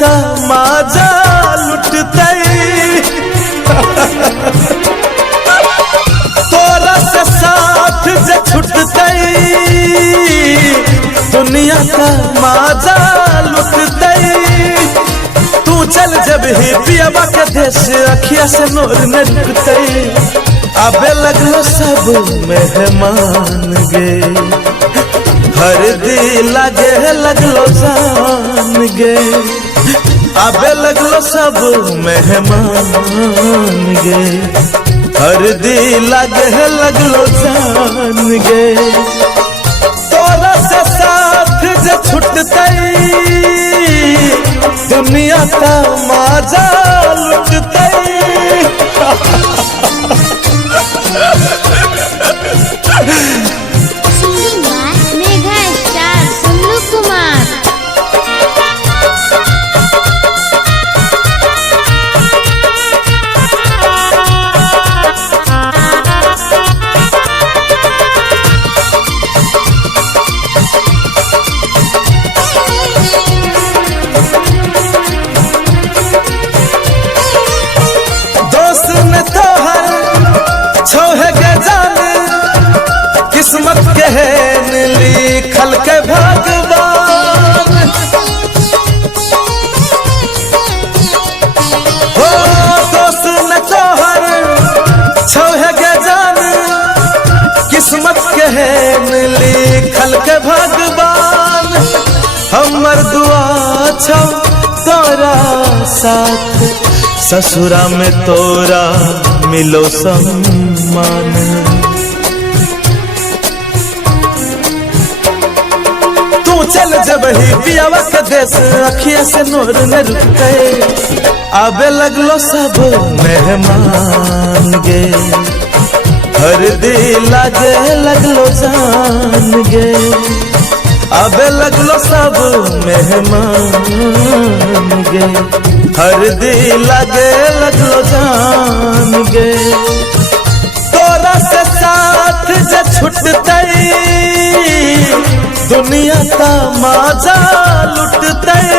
का माजा लुटतई तोरा से साथ जे छुटतई दुनिया का माजा लुटतई। तू चल जब ही पियाबा के देश अखिया से नोर न रुकतई। आबे लगलो सब मेहमान गे हर दिल लागे लगलो जान गे। आबे लगलो सब मेहमान गे हर दिल लागे लगलो जान गे। तोरा से साथ जे छुटतई दुनिया का माजा लुटतई। किस्मत के है लिखल के भगवान हो दोस्त न तोहर छोहे के जान किस्मत के है लिखल के भगवान। हमर दुआ छौ तोरा साथ ससुरा में तोरा मिलो सम्मान। चल जब ही पियावा के देश अखिया से नोर न रुकते। आबे लगलो सब मेहमान गे हर दिल लागे लगलो जान गे। आबे लगलो सब मेहमान गे हर दिल लागे लगलो जान गे। तोरा से साथ जे छुटतई दुनिया का माजा लुटतई।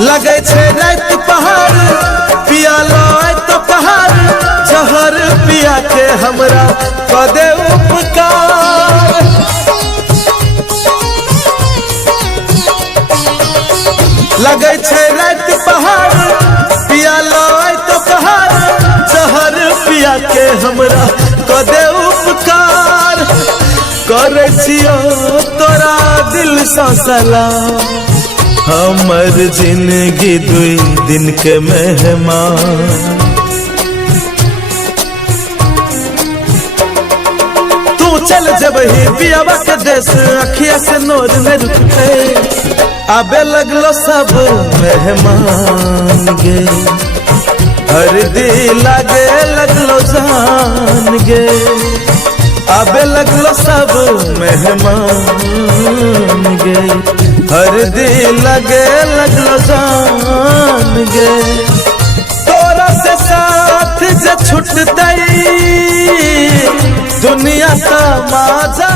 लगे छे रात पहाड़ पिया लो तो पहाड़ जहर पिया के हमरा कदे उपकार। लगे छे रात पहाड़ पिया लो तो पहाड़ जहर पिया के हमरा कदे उपकार। करे छियो तोरा दिल सा सलाम हमर जिंदगी दुई दिन के मेहमान। तू चल जब ही पियावा के देश अखिया से नोर न रुकते। आबे लगलो सब मेहमान गे हर दिल लागे लगलो जान गे। आबे लगलो सब मेहमान गे हर दिल लगे लगलो जान गे। तोरा से साथ जे छुटतई दुनिया का माजा